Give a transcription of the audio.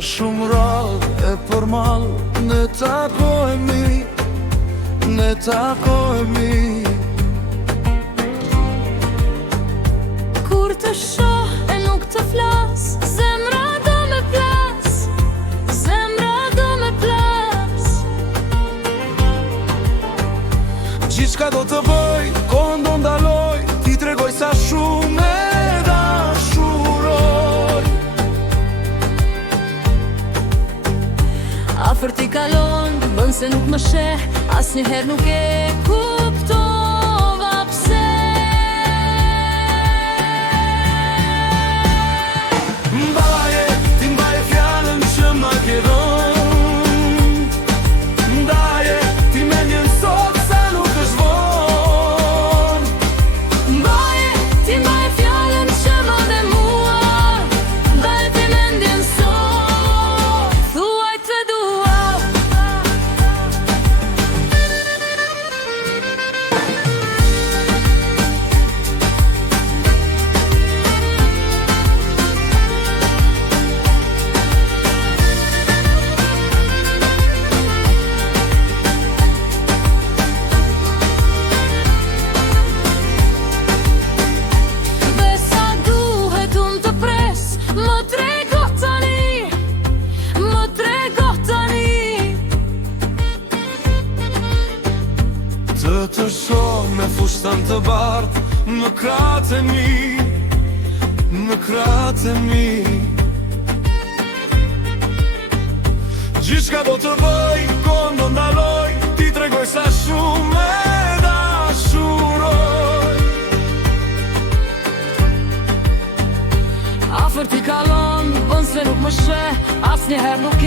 shumë rallë e për malë, ne takohemi, ne takohemi. Kur të shoh e nuk të flas, zemra do me plas, zemra do me plas. Gjithçka do të bëj, kohën do ndaloj, ti tregoj sa shumë e dashuroj. Afër ti kalon, bën se nuk më sheh, asnjëherë nuk e kuptova pse. Mbaje, ti mbaje fjalën që ma ke dhënë. Ndaje, ti mendjen sot sa nuk është vonë. Mbaje, ti mbaje fjalën që më dhe mua, ndaje ti mendjen sot, thuaj të dua. Besa duhet unë të pres, më trego tani, më trego tani. Të shoh me fustan të bardhë, më kratë e mi, më kratë e mi. Gjithçka do të bëj, kohën do ndaloj, ti tregoj sa shumë e dashuroj. Afër ti kalon, bën se nuk më sheh, asnjëherë nuk e